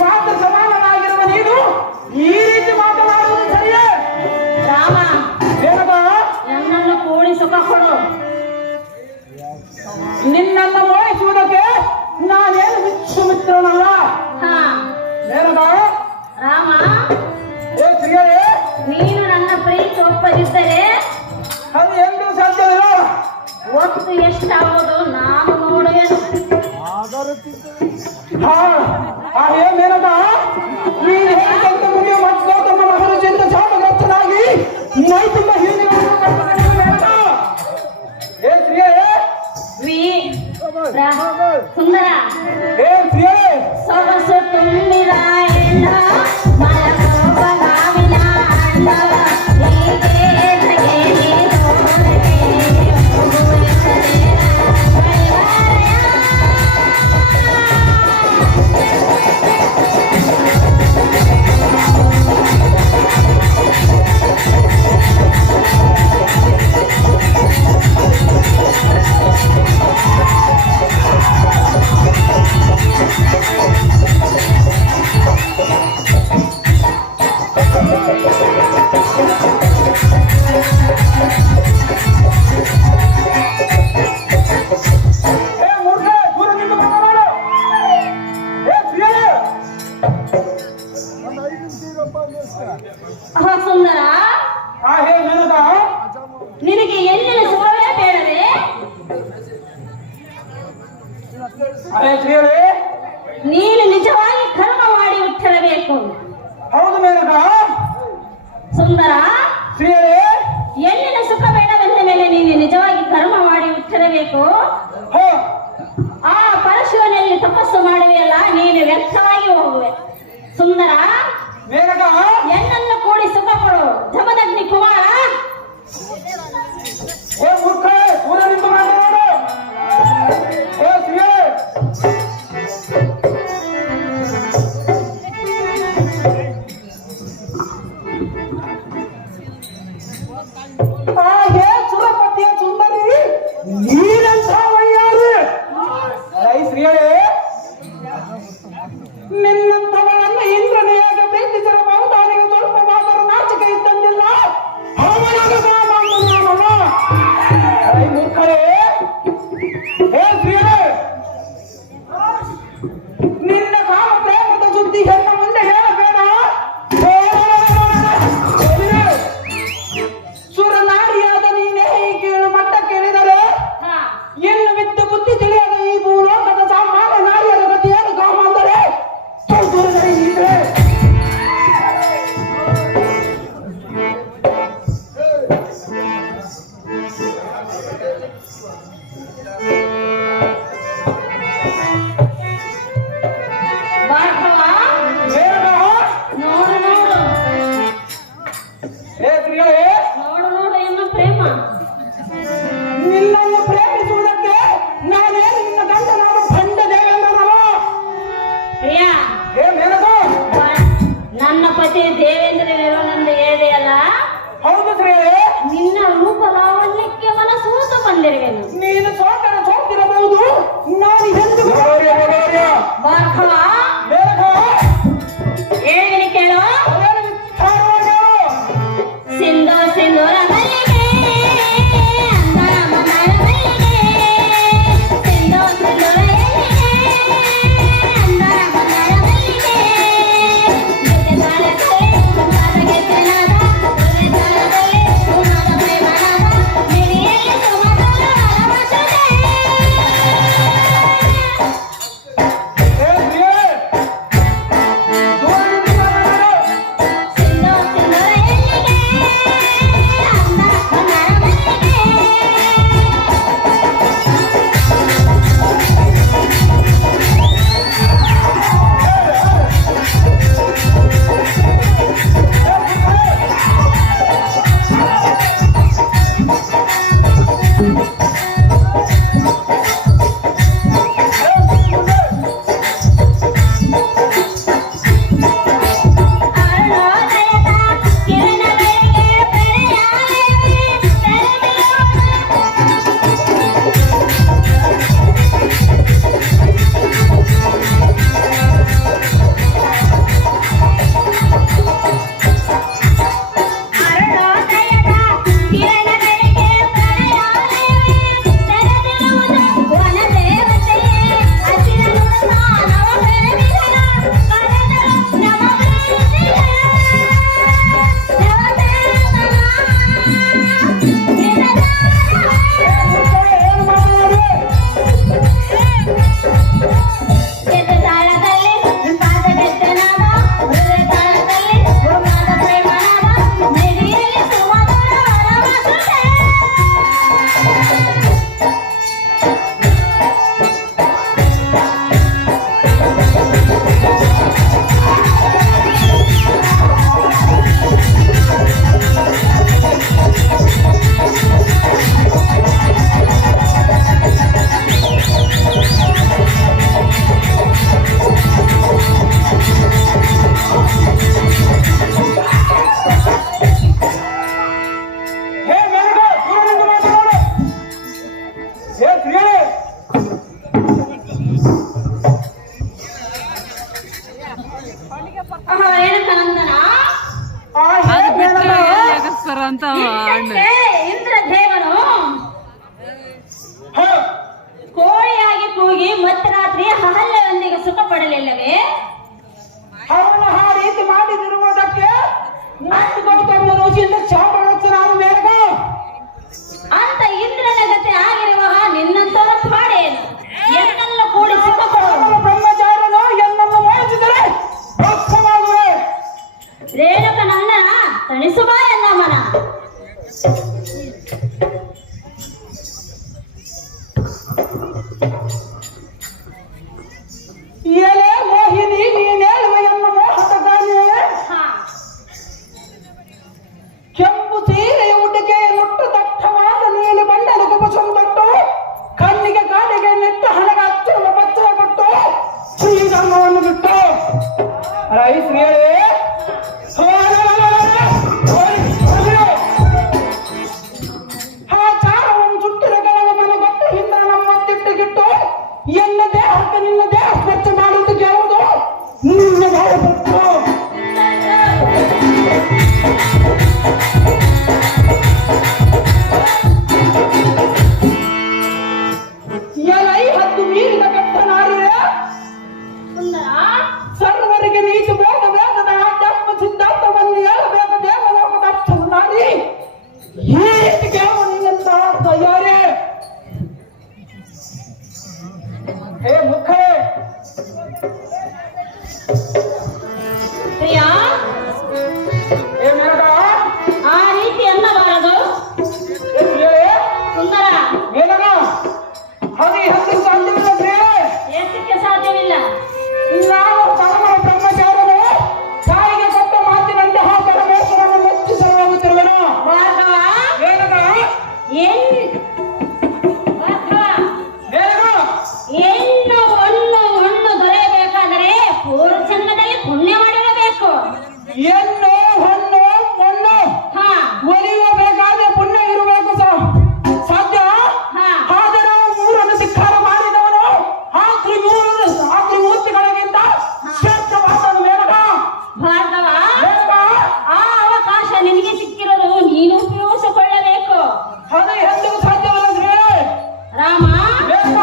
ಮಾತ ಸಮಾನವಾಗಿರುವ ನೀನು ಈ ರೀತಿ ಮಾತನಾಡುವುದು ಸರಿಯೇ? ರಾಮ, ಏನಪ್ಪ? ನನ್ನನ್ನು ಕೂಡಿ ಸುಖ ಕೊಡು. ನಿನ್ನನ್ನು ಮೋಹಿಸುವುದಕ್ಕೆ ನಾನೇನು ವಿಶ್ವಮಿತ್ರನಲ್ಲ. ಹಾ ಏನಪ್ಪ? ರಾಮ, ಏ ಪ್ರಿಯರೇ, ನೀನು ನನ್ನ ಪ್ರೀತಿ ಒಪ್ಪದಿದ್ದರೆ ಅದು ಎಂದೂ ಸಾಧ್ಯವಿಲ್ಲ. ಒತ್ತು ಎಷ್ಟಾಗುವುದು ನಾನು ನೋಡುವೆನು. ಏನೇನಪ್ಪ ನೀನು ಹೇಳಿದಂತೆ ಮುಗಿಯ ಮತ್ತು ತಮ್ಮ ಮಹರ್ಷಿಯಿಂದ ಶಾಪಗ್ರಸ್ತನಾಗಿ ಮೈ ತುಂಬ ಏ ಪ್ರಿಯರೇ, ಸುಂದರ ಏ ಪ್ರಿಯರೇ, ಸೊಗಸು ತುಂಬಿದ ಹೆಣ್ಣ ಮಲಗುವ ನಾವಿನ ಅಣ್ಣ ಹೀಗೆ ಜಗೇಲಿ ಹೋದರೆ ಹೋಗುತ್ತದೆ ಸುಂದರ, ನಿನಗೆ ಎಲ್ಲಿನ ಸುಖವೇ ಬೇಡವೇ? ನೀನು ನಿಜವಾಗಿ ಕರ್ಮ ಮಾಡಿ ಹುಟ್ಟಿರಬೇಕು. ಹೌದು ಮೇನಕ. ಸುಂದರ, ಶ್ರೀಯರೇ, ಎಲ್ಲಿನ ಸುಖ ಬೇಡವೆಂದ ಮೇಲೆ ನೀನು ನಿಜವಾಗಿ ಕರ್ಮ ಮಾಡಿ ಹುಟ್ಟಿರಬೇಕು. ಆ ಪರಶುವನಲ್ಲಿ ತಪಸ್ಸು ಮಾಡುವೆಯಲ್ಲ, ನೀನು ವ್ಯರ್ಥವಾಗಿ ಹೋಗುವೆ. ಸುಂದರ, ಎನ್ನನ್ನು ಕೂಡಿ ಸುಖ ಕೊಡು. ಜಮದಗ್ನಿ ಕುಮಾರ, ಸುರಪತಿಯ ಸುಂದರಿ ನೀರಂತ ವಯ್ಯಾರು. ಶ್ರೀಯರೇ, ನಿನ್ನಂಥವಳನ್ನು ಇಂದ್ರನಿಯಾಗ ಪ್ರೀತಿಸಿರಬಹುದು. ಅವನಿಗೆ ಸ್ವಲ್ಪ ಮಾತ್ರ ನಾಚಿಕೆ ಇದ್ದಂದಿಲ್ಲ. ಮೂರ್ಖರೇ, ಹೇ ಶ್ರೀಯರೇ, ನಿನ್ನ ಕಾಮ ಪ್ರೇಮದ ಸುದ್ದಿ ಹೆಣ್ಣ ಮುಂದೆ ಹೇಳಬೇಡ. ಸುರನಾಡಿಯಾದ ನೀನೇ ಈ ಕೀಳು ಮಟ್ಟ ಕೇಳಿದರೆ ಇನ್ನು ಬಿದ್ದು ಬುದ್ಧಿ ತಿಳಿಯದ ಈ ಭೂಲೋಕದ ಸಾಮಾನ್ಯ ನಾರಿಯರ ಗತಿಯನ್ನು ಕಾಮ ಅಂದರೆ ಇದೆ. ನಿನ್ನನ್ನು ಪ್ರೇಮಿಸುವುದಕ್ಕೆ ನಾನೇ ಇಷ್ಟಕ್ಕೆ ಇಂದ್ರದೇವನು ಕೋಳಿಯಾಗಿ ಕೂಗಿ ಮಧ್ಯರಾತ್ರಿ ಅಹಲ್ಯದೊಂದಿಗೆ ಸುಖ ಪಡಲಿಲ್ಲವೇ? ಅವನು ಆ ರೀತಿ ಮಾಡಿದಿರುವುದಕ್ಕೆ ಅಂತ ಇಂದ್ರನ ಗತಿ ಆಗಿರುವಾಗ ನಿನ್ನಂತರ ಪಾಡೇನು? ಎಲ್ಲೆಲ್ಲ ಕೂಡಿ ಸುಖ ಪಡುವ ಬ್ರಹ್ಮಚಾರ್ಯನು ಎಲ್ಲನ್ನು ಮೋಹಿಸಿದರೆ ಭಸ್ಮವಾಗುವೆ. ರೇಣುಕ ನನ್ನ ತಣಿಸುವ ಎನ್ನಮ್ಮನ ಎಲೆ ಮೋಹಿನಿ ನೀನೇಳುವ ಎನ್ನ ಮೋಹದ ಗಾಳಿಯೇ. ಕೆಂಪು ಸೀರೆಯ ಉಡುಗೆ ಮುಟ್ಟು ದಟ್ಟವಾದ ನೀಲಿ ಬಣ್ಣದ ಕುಬಸಂ ತೊಟ್ಟು ಕಣ್ಣಿಗೆ ಕಾಡಿಗೆ ನೆಟ್ಟು ಹಣಗ ಹಚ್ಚಿರುವ ಬಚ್ಚಲ ಕೊಟ್ಟು ಶ್ರೀಧರ್ಮವನ್ನು ಬಿಟ್ಟು ಶ್ರೀಯೇ ಆ ಚಾರವನ್ನು ಸುಟ್ಟಿದ ಕೆಳಗೆ ಮನಗೊಟ್ಟು ಹಿಂದೆ ನಮ್ಮತ್ತಿಟ್ಟುಗಿಟ್ಟು ಎನ್ನ ದೇಹಕ್ಕೆ ನಿನ್ನ ದೇಹ ಸ್ವಚ್ಛ ಮಾಡುವುದು ಕೇಳುವುದು ನಿನ್ನ ಭಾವಪಟ್ಟು ಎಲೈ ಹತ್ತು ಮೀರಿದ ಕಟ್ಟ ನಾರಿಯ ಸರ್ವರಿಗೆ ನೀತಿ ಬೋಧ ವೇದದ ಆಧ್ಯಾತ್ಮ ಸಿದ್ಧಾಂತವನ್ನು ಹೇಳಬೇಕು ದೇವಲೋಕದ ಅಕ್ಷರ ನಾರಿ ಈ ರೀತಿ ಕೇಳುವ ನಿನ್ನಂತ ತಯಾರೇ. ಹೇ ಮುಖೇ ಪ್ರಿಯಾ, ಹೇ ಮೇನಕ ಆ ರೀತಿ ಅನ್ನಬಾರದು. ಹೇ ಪ್ರಿಯೇ ಸುಂದರ, ಮೇನಕ ಹಾಗೆ ಹತ್ತು ಸಾಧ್ಯವಿಲ್ಲ ಪ್ರಿಯೇ. ಏತಕ್ಕೆ ಸಾಧ್ಯವಿಲ್ಲ? ನಾವು ಪರಮ ಬ್ರಹ್ಮಚಾರ್ಯರು ತಾಯಿಗೆ ಕೊಟ್ಟ ಮಾತಿನಂತಹ ಪರಮೇಶ್ವರನ್ನು ಮೆಚ್ಚಿಸಲು ಹೋಗುತ್ತಿರುವೆನು. ಭಾರ್ಗವ, ಮೇನಕ ಹೆಣ್ಣು ಹಣ್ಣು ದೊರೆಯಬೇಕಾದರೆ ಪೂರ್ವ ಜನ್ಮದಲ್ಲಿ ಪುಣ್ಯ ಮಾಡಿರಬೇಕು. ಹೆಣ್ಣು ಹೊಣ್ಣು ಮಣ್ಣು ಹಾ ಒಲಿಯಬೇಕಾದ್ರೆ ಪುಣ್ಯ ಇರಬೇಕು ಸಾಧ್ಯ. ಹಾ ಆದರೆ ಮೂರನ್ನು ಧಿಕ್ಕಾರ ಮಾಡಿದವನು ಆ ತ್ರಿಮೂರ್ತಿಗಳಿಗಿಂತ ಶ್ರೇಷ್ಠವಾದನು ಮೇನಕ. ಭಾರ್ಗವ, ಮೇನಕ ಆ ಅವಕಾಶ ನಿನಗೆ ಸಿಕ್ಕಿರೋದು ನೀನು ಉಪಯೋಗಿಸಿಕೊಳ್ಳಬೇಕು. ಅದು ಎಂದಿಗೂ ಸಾಧ್ಯವಿಲ್ಲ ಶ್ರೀಯೇ. ರಾಮ, ಮೇನಕ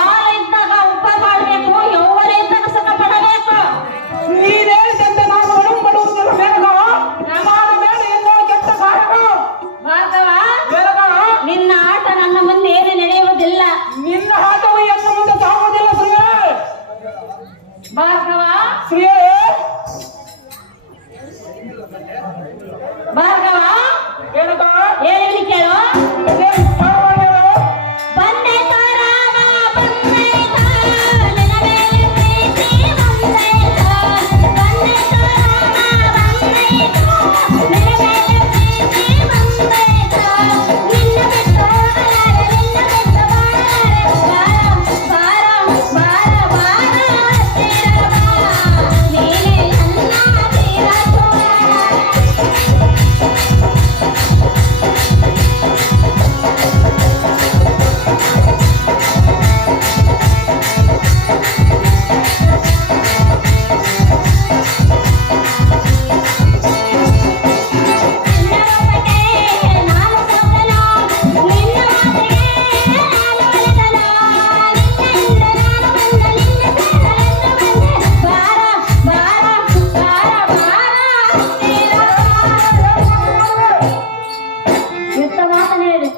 ಆಳ ಇದ್ದಾಗ ಉಪ ಮಾಡಬೇಕು, ಯೌವನ ಇದ್ದಾಗ ಸುಖ ಪಡಬೇಕು. ನೀನ್ ಹೇಳಿದಂತೆ ನಾನು ಒಳಂಬಡುವುದಿಲ್ಲ ಮೇನಕ. ನಾನು ಮೇಲೆ ಎಲ್ಲೋ ಕೆಟ್ಟ ಕಾರಣ ಭಾರ್ಗವ, ಮೇನಕ. ನಿನ್ನ ಆಟ ನನ್ನ ಮುಂದೆ ಏನು ನಡೆಯುವುದಿಲ್ಲ. ನಿನ್ನ ಆಟವು ಎನ್ನ ಮುಂದೆ ಸಾಗುವುದಿಲ್ಲ ಶ್ರೀಯೇ. ಭಾರ್ಗವ, ಶ್ರೀಯೇ ಭಾರ್ಗವ, ಮೇನಕ ಹೇಳಿ ಕೇಳು. ಇದೇ ಪರವಾಗಿರು. ಬಂದೈತ ರಾಮ, ಬಂದೈತ ನಿನ್ನ ಮೇಲೆ ಪ್ರೀತಿ ಬಂದೈತ. ಬಂದೈತ ರಾಮ, ಬಂದೈತ ನಿನ್ನ ಮೇಲೆ ಪ್ರೀತಿ ಬಂದೈತ. ನಿನ್ನ ಬಿಟ್ಟು ಅಲಾರೆ, ನಿನ್ನ ಬಿಟ್ಟು ಬಾರ ಬಾರ ಬಾರ ಹತ್ತಿರ ಬಾ. ನೀನೇ ನನ್ನ ತೀರ ಯುದ್ಧ ಮಾತನಾಡಿ.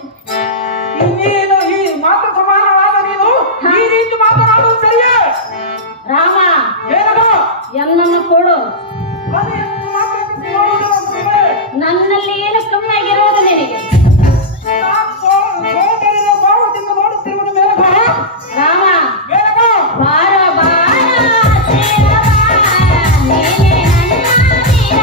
ನೀನು ಈ ಮಾತು ಸಮಾನವಾದ ನೀನು ಈ ರೀತಿ ಮಾತನಾಡುವುದು ಸರಿಯೇ? ರಾಮ, ಮೇನಕ ಎನ್ನನ್ನು ಕೊಡು. ಅದು ಎಷ್ಟು ಮಾತಾಡ್ತಿದ್ದೀ ನೋಡುವುದಿಲ್ಲ ಶ್ರೀಯೇ. ನನ್ನಲ್ಲಿ ಏನು ಕಮ್ಮಿ ಆಗಿರುವುದು ನಿನಗೆ? ನಾನು ಸೋದರಿಯ ಭಾವದಿಂದ ನೋಡುತ್ತಿರುವುದು ಮೇನಕ. ರಾಮ, ಮೇನಕ ಬಾರ ಬಾರ ಹತ್ತಿರ ಬಾ. ನೀನೇ ನನ್ನ ತೀರ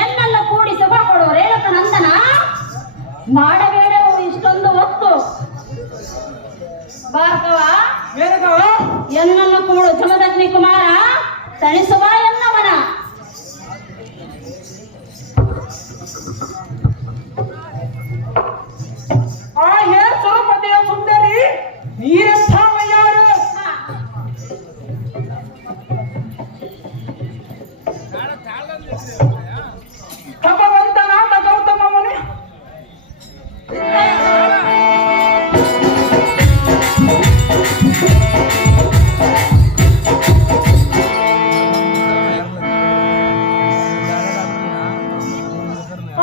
ಎನ್ನನ್ನು ಕೂಡಿ ಸುಖ ಕೊಡು ರೇಣುಕ ನಂದನ ಮಾಡಬೇಡವು ಇಷ್ಟೊಂದು ಹೊತ್ತು ಭಾರ್ಗವ ಮೇನಕವ ಎನ್ನನ್ನು ಕೂಡು ಜಮದಗ್ನಿ ಕುಮಾರ ತಣಿಸುವ ಎನ್ನವನ ಆ ಹೇ ಸುರಪತಿಯ ಸುಂದರಿ ನೀರೆಂಥ ಮೈಯಾರು ಭಗವಂತನಾದ ಗೌತಮ ಮುನಿ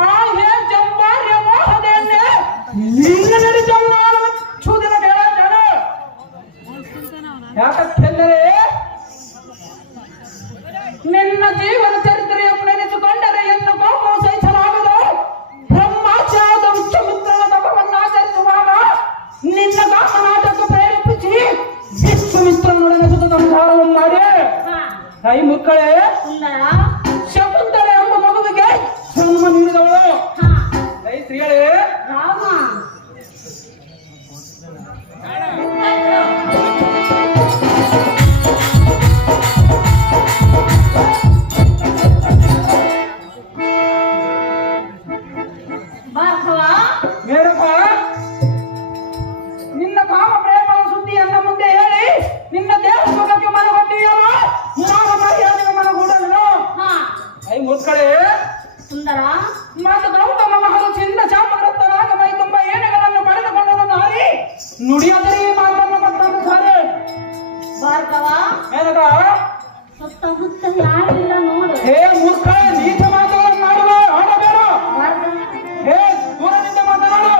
ಆ ಹೇ ಜಂಬಾರ್ಯ ಮೋಹದೇನೆ ನಿನ್ನ ನಡಿತಮ್ಮ ಚೂದಿನ ಕೇಳ ಯಾಕಂದರೆ ನಿನ್ನ ಜೀವನ ಚರಿತ್ರೆಯನ್ನು ನೆನೆಸಿಕೊಂಡರೆ ಎಂದು ಕೋಪವು ಸಹಿಸಲಾಗದು ಬ್ರಹ್ಮಾಚಾರದ ಉಚ್ಚಮಿತ್ರನ ತಪವನ್ನಾಚರಿಸುವಾಗ ನಿನ್ನ ಗಾಮನಾಟಕ ಪ್ರೇರೇಪಿಸಿ ವಿಶ್ವಮಿತ್ರನೊಡನೆ ಸುತ ಸಂಸಾರವನ್ನು ಮಾಡಿ ಕೈ ಮುಕ್ಕಳೇ ಸುಂದರ ಶಕುಂತಲೆ ಎಂಬ ಮಗುವಿಗೆ ಜನ್ಮ ನೀಡಿದವಳು ಕೈ ಸ್ತ್ರೀಯಳೇ ರಾಮ ಭಾರ್ಗವ ಮೇರಪ್ಪ ನಿನ್ನ ಕಾಮ ಪ್ರೇಮದ ಸುದ್ದಿಯನ್ನ ಮುಂದೆ ಹೇಳಿ ನಿನ್ನ ದೇಹ ಸುಖಕ್ಕೆ ಮನಗೊಟ್ಟಿಯಲ್ಲ ನಾನು ಮರ್ಯಾದೆಗೆ ಮನಗೂಡಲು ಹಾ ಕೈ ಮುಕ್ಕಳೇ ಸುಂದರ ಮತ್ತು ಗೌತಮ ಮಹರ್ಷಿಯಿಂದ ಶಾಪಗ್ರಸ್ತನಾಗ ಮೈ ತುಂಬ ಏನೆಗಳನ್ನು ಪಡೆದುಕೊಂಡನು ನಾರಿ ನುಡಿಯದರೆ ಈ ಮಾತನ್ನು ಮತ್ತೊಂದು ಸಾರಿ ಭಾರ್ಗವ ಮೇನಕ ಸುತ್ತಮುತ್ತ ಯಾರಿಲ್ಲ ನೋಡು ಹೇ ಮೂರ್ಖ ನೀಚ ಮಾತುಗಳನ್ನು ಮಾಡುವ ಆಡಬೇಡ ಭಾರ್ಗವ ಹೇ ದೂರದಿಂದ ಮಾತನಾಡು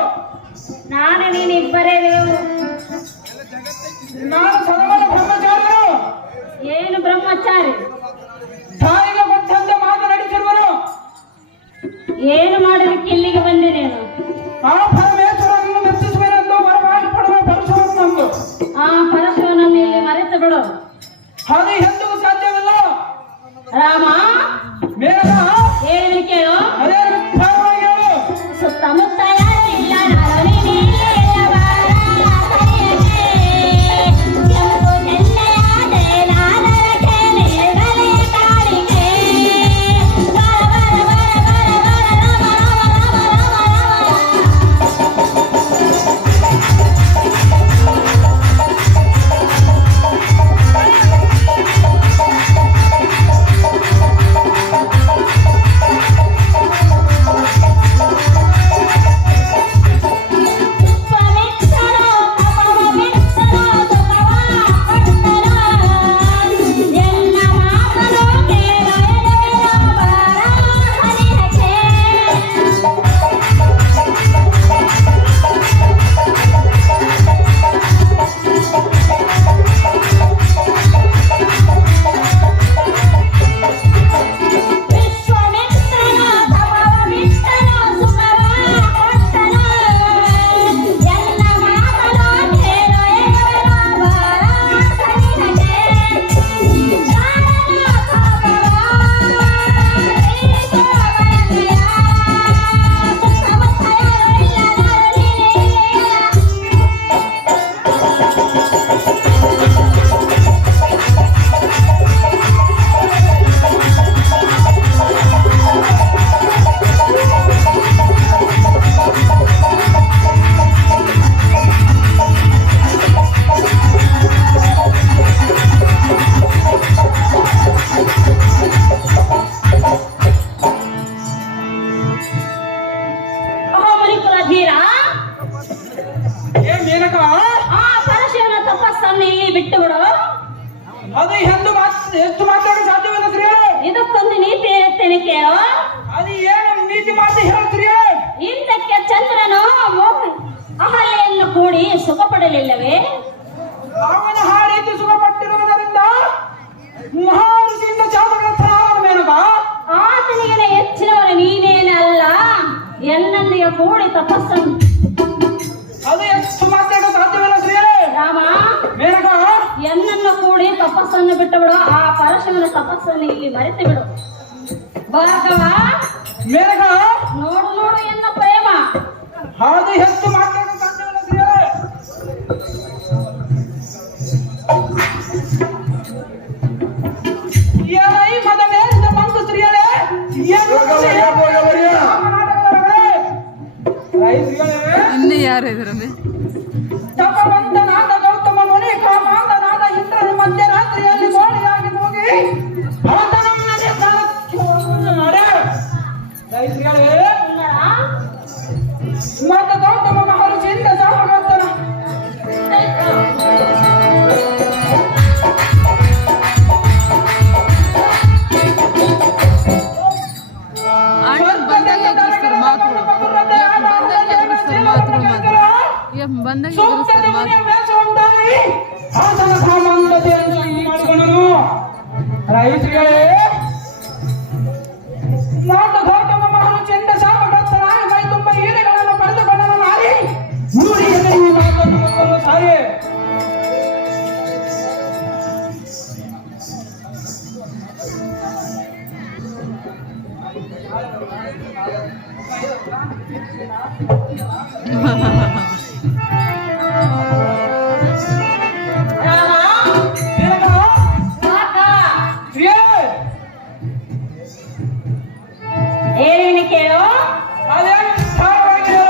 ನಾನು ನೀನಿಬ್ಬರೇ ನಾನು ಸದವನ ಬ್ರಹ್ಮಚಾರಿಗಳು ಏನು ಬ್ರಹ್ಮಚಾರಿ ತಾಯಿಗೆ ಗೊತ್ತಂತೆ ಮಾತನಾಡಿಸಿರುವನು ಏನು ಮಾಡಲಿಕ್ಕೆ ಇಲ್ಲಿಗೆ ಬಂದೆ ನೀನು ಆ ಪರಮೇಶ್ವರನನ್ನು ಮೆಚ್ಚಿಸುವೆನೆಂದು ವರವಾಗಿ ಪಡುವ ಪರಶುರನನ್ನು ಆ ಪರಶುವನನ್ನು ಇಲ್ಲಿ ಮರೆತು ಬಿಡು ಅದು ಎಂದಿಗೂ ಸಾಧ್ಯವಿಲ್ಲ ರಾಮ ಮೇಘ ಏನು ಕೇಳು ಅದೇ ವಿಸ್ತಾರವಾಗಿ ಹೇಳು ಸುತ್ತಮುತ್ತ ಯಾರಿಲ್ಲ ನಾನು ನೀನೇ ಬಾರ ಕರೆಯದೆ. ಕೆಂಪು ಕೆನ್ನೆಯಾದೆ ನಾನರಕೆ ನೀಡಲೆ ಕಾಡಿಗೆ. ಬರ ಬರ ಬರ ಬರ ಬರ ಅದು ಹೆಚ್ಚು ಮಾತಾಡೋ ಸಾಧ್ಯವಿಲ್ಲ ಸ್ತ್ರೀ. ಇದಕ್ಕೊಂದು ನೀತಿ ಹೇಳುತ್ತೇನೆ ಕೇಳು. ಅದು ಏನು ನೀತಿ ಮಾತು ಹೇಳ್ತೀರಿ? ಹಿಂದಕ್ಕೆ ಚಂದ್ರನು ಅಹಲ್ಯೆಯನ್ನು ಕೂಡಿ ಸುಖ ಪಡಲಿಲ್ಲವೇ? ಅವನ ಹಾಡಿದ್ದು ಸುಖ ಪಟ್ಟಿರುವುದರಿಂದ ಮಹರ್ಷಿಯಿಂದ ಶಾಪಗ್ರಸ್ತನಾದ ಮೇಲಗ ಆತನಿಗಿನ ಹೆಚ್ಚಿನವರ ನೀನೇನಲ್ಲ, ಎಲ್ಲಂದಿಗೆ ಕೂಡಿ ತಪಸ್ಸನ್ನು. ಅದು ಹೆಚ್ಚು ಮಾತಾಡೋ ಸಾಧ್ಯವಿಲ್ಲ ಸ್ತ್ರೀ. ರಾಮ ಮೇಲಗ ಎನ್ನನ್ನು ಕೂಡಿ ತಪಸ್ಸನ್ನು ಬಿಟ್ಟು ಬಿಡು. ಆ ಪರಶುವಿನ ತಪಸ್ಸನ್ನು ಇಲ್ಲಿ ಮರೆತು ಬಿಡು. ಭಾರ್ಗವ ಮೇಘ ನೋಡು ನೋಡು ಎನ್ನ ಪ್ರೇಮ. ಹಾದು ಹೆಚ್ಚು ಮಾತಾಡೋ ಸಾಧ್ಯವಿಲ್ಲ ಸ್ತ್ರೀಯರೇ. ಏನೈ ಮದವೇಂದ ಬಂತು ಸ್ತ್ರೀಯರೇ. ಇನ್ನು ಯಾರು ಇದ್ರಲ್ಲಿ ತಪವಂತನಾದ ಗೌತಮ ಮುನಿ ಕಾಮಾಂಧನಾದ ಇಂದ್ರನ ಮಧ್ಯರಾತ್ರಿಯಲ್ಲಿ ಗೋಳಿಯಾಗಿ ಹೋಗಿ ಆತನಮ್ಮನೇ ಮತ್ತು ಗೌತಮ ಮಹರ್ಷಿಯಿಂದ ಶಾಪಗ್ರಸ್ತನ ಆತನ ಸಾಮಾನ್ಯತೆಯನ್ನು ಮಾಡಿಕೊಂಡನು. ರೈತರುಗಳೇ ನಾನು ಗೌತಮ ಮಹರ್ಷಿಯಿಂದ ಶಾಪಗ್ರಸ್ತನಾಗಿ ಕೈ ತುಂಬ ಹೀರೆಗಳನ್ನು ಪಡೆದುಕೊಂಡನು. ನಾರಿ ಊರಿಗೆ ಈ ಮಾತನ್ನು ಮತ್ತೊಂದು ಸಾರಿ ಏನೇನು ಕೇಳು. ಅದೇನು ಸ್ಥಾನವಾಗಿರೋ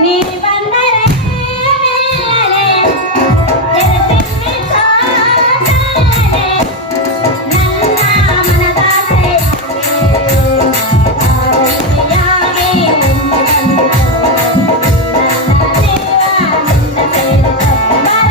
ನೀ ಬಂದರೆ ಮೇಲನೆ ಎದೆಸಿಕ್ಕಿ ಸಾಕನೆ ನನ್ನ ಮನದಾಸೆ ಆದಿಯಾಗಿ ಮುಂದೆ ಬಂದು ನನ್ನ ಜೀವ ನಿನ್ನ ಸೇರಿತು. ಬರ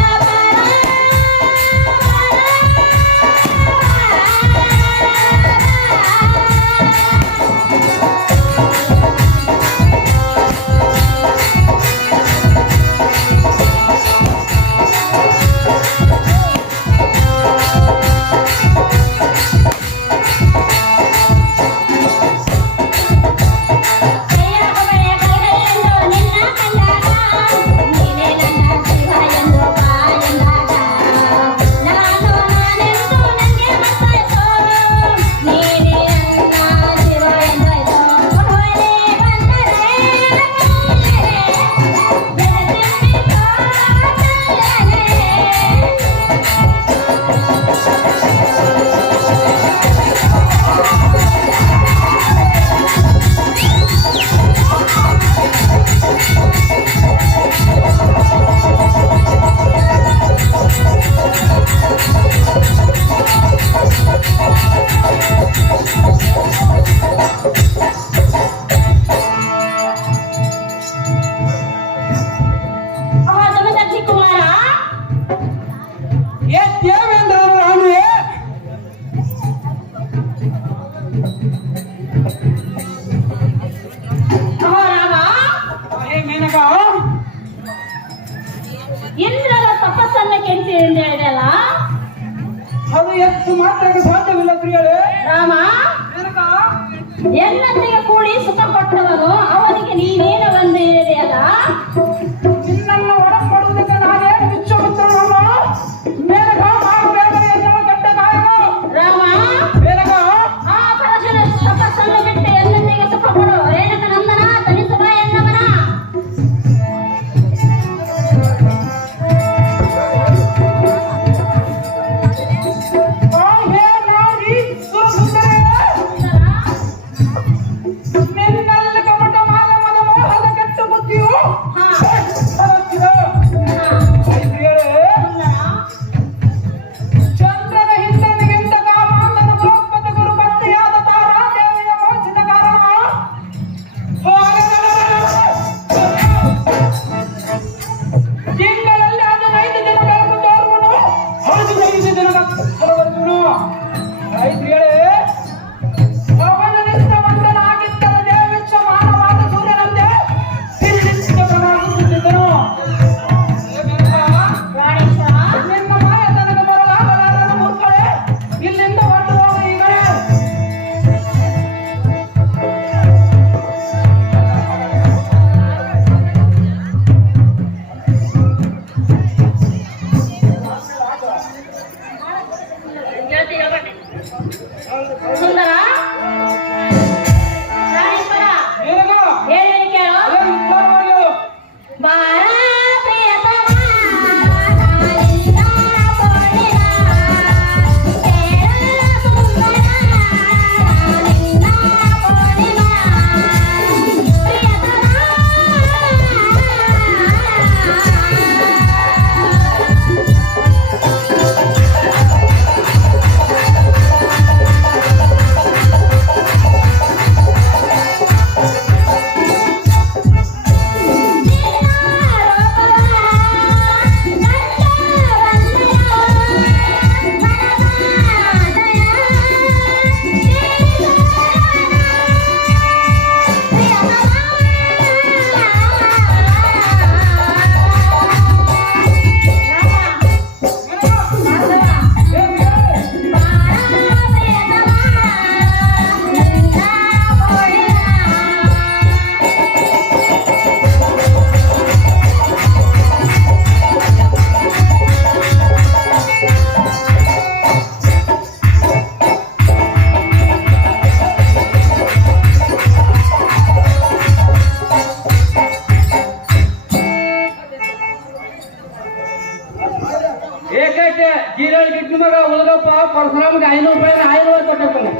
ಇಂದ್ರನ ತಪಸ್ಸನ್ನು ಕೆಡಿಸಿ ಎಂದು ಹೇಳಿದಲ್ಲ. ಅದು ಎಷ್ಟು ಮಾತ್ರಕ್ಕೆ ಸಾಧ್ಯವಿಲ್ಲ ಪ್ರಿಯರೇ. ರಾಮ ಎಲ್ಲೊಂದಿಗೆ ಕೂಡಿ ಸುಖ ಕೊಟ್ಟವನು ಅವನಿಗೆ ನೀನೇನು ಬಂದು ಹೇಳಿದೆಯಲ್ಲ. ನಿನ್ನನ್ನು ಒಡಂಬಡುವುದಕ್ಕೆ ನಾನೇನು ಬಿಚ್ಚುತ್ತೇನಲ್ಲ. ಮೇಲಗ ಮಾಡಬೇಡ ಎನ್ನುವ ಕೆಟ್ಟ ಕಾಯಕ. ರಾಮ ಮೇಲಗ ಆ ಪರಶುರ ತಪಸ್ಸನ್ನು ಬಿಟ್ಟು ಎಲ್ಲೊಂದಿಗೆ ಸುಖ ಕೊಡು. ರೇಣುಕ ನಂದನ ತನಿಸುವ ಎನ್ನವನ ನಿನ್ನ 500 ರೂಪಾಯಿ 1000 ರೂಪಾಯಿ ಕೊಟ್ಟಿರ್ತಾನೆ